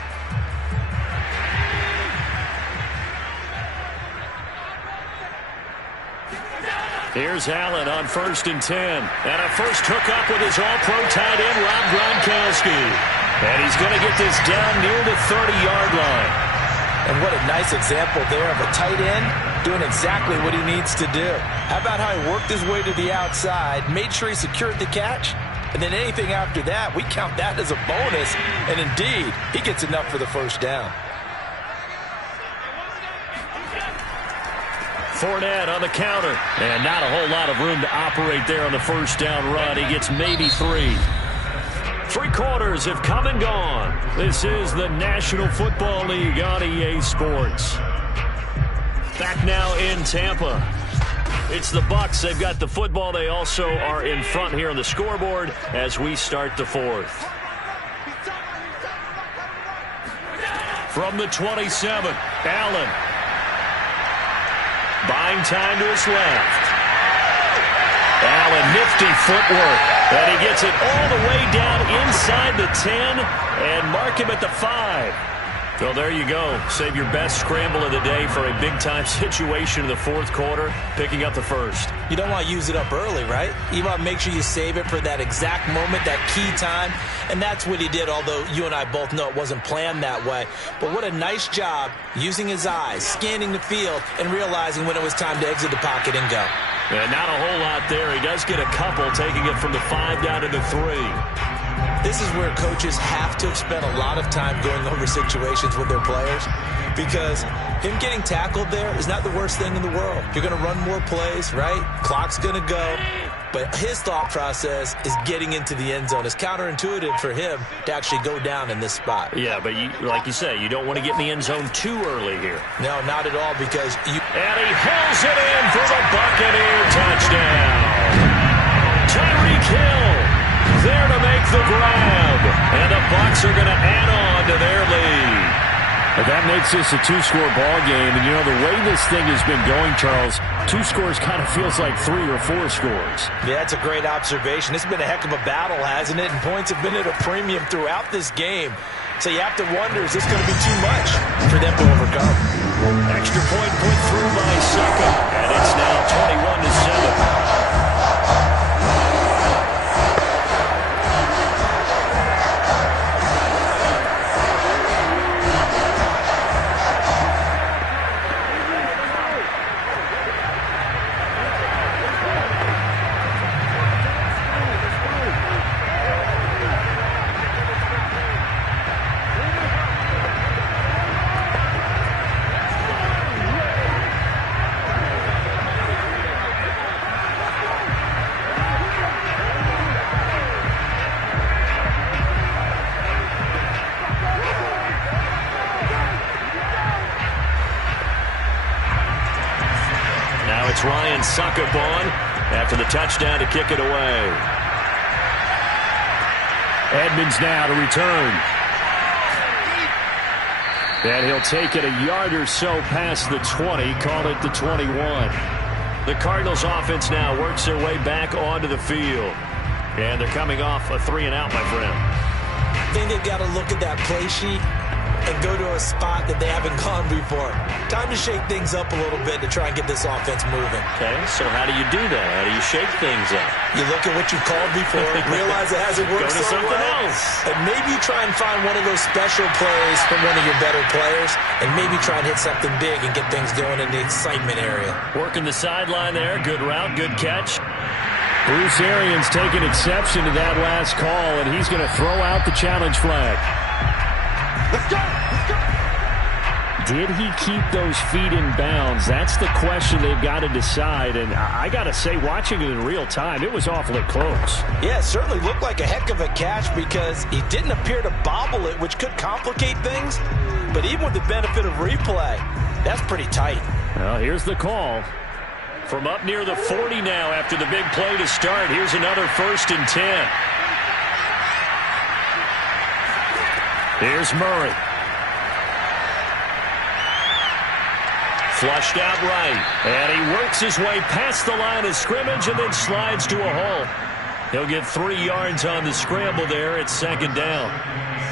Here's Allen on 1st and 10. And a first hookup with his all-pro tight end, Rob Gronkowski. And he's going to get this down near the 30-yard line. And what a nice example there of a tight end doing exactly what he needs to do. How about how he worked his way to the outside, made sure he secured the catch, and then anything after that, we count that as a bonus. And indeed, he gets enough for the 1st down. Fournette on the counter. And not a whole lot of room to operate there on the 1st down run. He gets maybe 3. 3 quarters have come and gone. This is the National Football League on EA Sports. Back now in Tampa. It's the Bucs. They've got the football. They also are in front here on the scoreboard as we start the 4th. From the 27, Allen. Buying time to his left. Allen, nifty footwork. And he gets it all the way down inside the 10 and mark him at the 5. Well, there you go. Save your best scramble of the day for a big-time situation in the 4th quarter, picking up the 1st. You don't want to use it up early, right? You want to make sure you save it for that exact moment, that key time. And that's what he did, although you and I both know it wasn't planned that way. But what a nice job using his eyes, scanning the field, and realizing when it was time to exit the pocket and go. And not a whole lot there. He does get a couple, taking it from the 5 down to the 3. This is where coaches have to spend a lot of time going over situations with their players, because him getting tackled there is not the worst thing in the world. You're going to run more plays, right? Clock's going to go. But his thought process is getting into the end zone. It's counterintuitive for him to actually go down in this spot. Yeah, but like you say, you don't want to get in the end zone too early here. No, not at all, because you... And he hauls it in for the Buccaneer touchdown. Tyreek Hill there to make the grab. And the Bucs are going to add on to their lead. And that makes this a 2-score ball game. And, you know, the way this thing has been going, Charles, 2 scores kind of feels like 3 or 4 scores. Yeah, that's a great observation. It's been a heck of a battle, hasn't it? And points have been at a premium throughout this game. So you have to wonder, is this going to be too much for them to overcome? Extra point put through by Saka. And it's now 21-7. It's Ryan Suckup on after the touchdown to kick it away. Edmonds now to return. And he'll take it a yard or so past the 20, call it the 21. The Cardinals offense now works their way back onto the field. And they're coming off a 3-and-out, my friend. I think they've got to look at that play sheet and go to a spot that they haven't gone before. Time to shake things up a little bit to try and get this offense moving. Okay, so how do you do that? How do you shake things up? You look at what you called before, realize it hasn't worked Go to so something well, else. and maybe try and find one of those special plays from one of your better players, and maybe try and hit something big and get things going in the excitement area. Working the sideline there. Good route, good catch. Bruce Arians taking exception to that last call, and he's going to throw out the challenge flag. Let's go! Let's go! Did he keep those feet in bounds? That's the question they've got to decide. And I got to say, watching it in real time, it was awfully close. Yeah, it certainly looked like a heck of a catch because he didn't appear to bobble it, which could complicate things. But even with the benefit of replay, that's pretty tight. Well, here's the call. From up near the 40 now after the big play to start. Here's another 1st and 10. Here's Murray. Flushed out right. And he works his way past the line of scrimmage and then slides to a hole. He'll get 3 yards on the scramble there. It's 2nd down.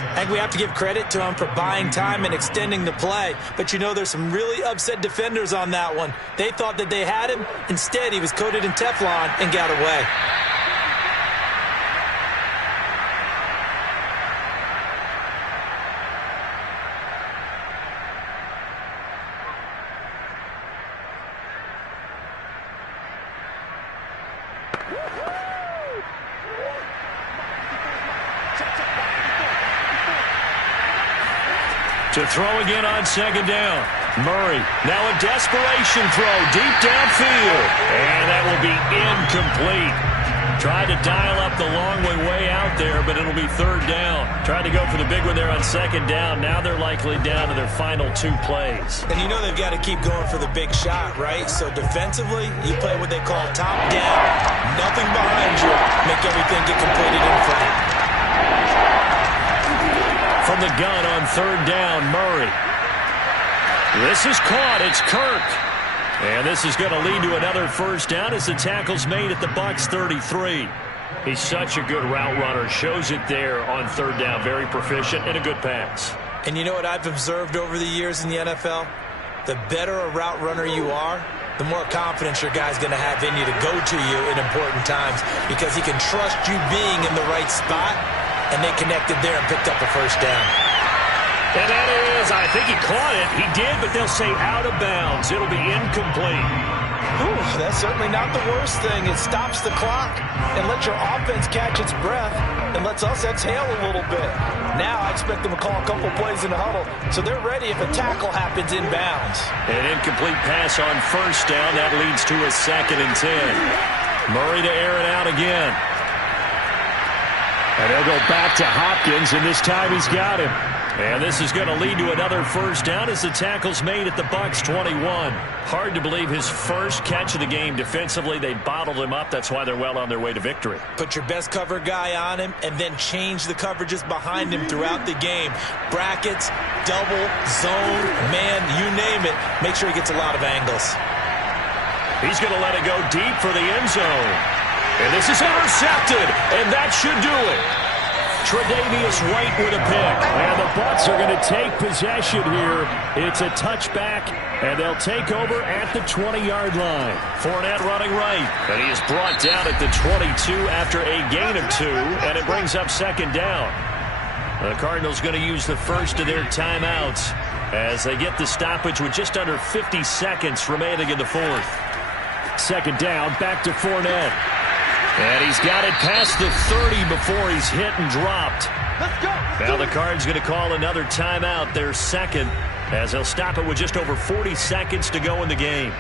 I think we have to give credit to him for buying time and extending the play. But, you know, there's some really upset defenders on that one. They thought that they had him. Instead, he was coated in Teflon and got away. To throw again on 2nd down. Murray, now a desperation throw deep downfield. And that will be incomplete. Tried to dial up the long way out there, but it'll be 3rd down. Tried to go for the big one there on 2nd down. Now they're likely down to their final 2 plays. And you know they've got to keep going for the big shot, right? So defensively, you play what they call top down. Nothing behind you. Make everything get completed in front. From the gun on 3rd down, Murray. This is caught. It's Kirk. And this is going to lead to another 1st down as the tackle's made at the Bucs 33. He's such a good route runner. Shows it there on 3rd down. Very proficient and a good pass. And you know what I've observed over the years in the NFL? The better a route runner you are, the more confidence your guy's going to have in you to go to you in important times because he can trust you being in the right spot. And they connected there and picked up a 1st down. And that is, I think he caught it. He did, but they'll say out of bounds. It'll be incomplete. Whew, that's certainly not the worst thing. It stops the clock and lets your offense catch its breath and lets us exhale a little bit. Now I expect them to call a couple plays in the huddle, so they're ready if a tackle happens in bounds. An incomplete pass on 1st down. That leads to a 2nd and 10. Murray to air it out again. And they'll go back to Hopkins, and this time he's got him. And this is going to lead to another 1st down as the tackle's made at the Bucs 21. Hard to believe his first catch of the game defensively. They bottled him up. That's why they're well on their way to victory. Put your best cover guy on him and then change the coverages behind him throughout the game. Brackets, double, zone, man, you name it. Make sure he gets a lot of angles. He's going to let it go deep for the end zone. And this is intercepted, and that should do it. Tre'Davious White with a pick. And the Bucs are going to take possession here. It's a touchback, and they'll take over at the 20-yard line. Fournette running right, and he is brought down at the 22 after a gain of 2, and it brings up 2nd down. The Cardinals going to use the first of their timeouts as they get the stoppage with just under 50 seconds remaining in the 4th. 2nd down, back to Fournette. And he's got it past the 30 before he's hit and dropped. Let's go! Now the Cards going to call another timeout, their 2nd, as they'll stop it with just over 40 seconds to go in the game.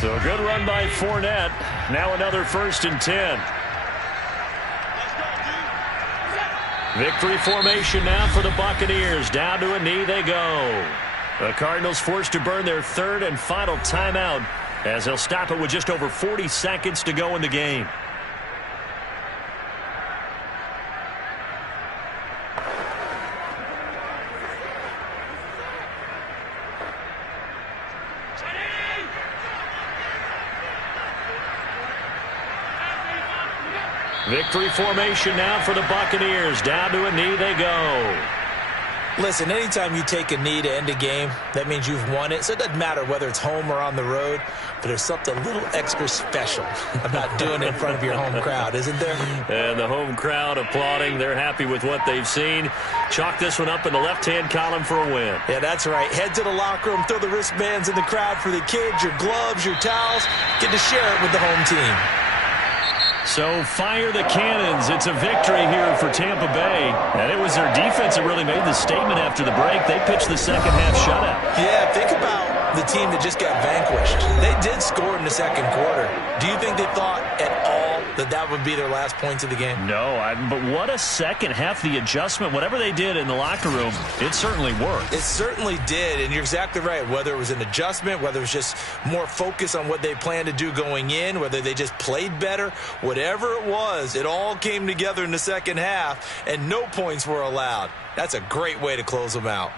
So a good run by Fournette. Now another 1st and 10. Victory formation now for the Buccaneers. Down to a knee they go. The Cardinals forced to burn their 3rd and final timeout as they'll stop it with just over 40 seconds to go in the game. Victory formation now for the Buccaneers. Down to a knee they go. Listen, anytime you take a knee to end a game, that means you've won it. So it doesn't matter whether it's home or on the road, but there's something a little extra special about doing it in front of your home crowd, isn't there? And the home crowd applauding. They're happy with what they've seen. Chalk this one up in the left-hand column for a win. Yeah, that's right. Head to the locker room, throw the wristbands in the crowd for the kids, your gloves, your towels. Get to share it with the home team. So fire the cannons. It's a victory here for Tampa Bay. And it was their defense that really made the statement after the break. They pitched the second half shutout. Yeah, think about the team that just got vanquished. They did score in the second quarter. Do you think they thought at all that that would be their last points of the game? No, but what a second half. The adjustment, whatever they did in the locker room, it certainly worked. It certainly did, and you're exactly right. Whether it was an adjustment, whether it was just more focus on what they planned to do going in, whether they just played better, whatever it was, it all came together in the second half, and no points were allowed. That's a great way to close them out.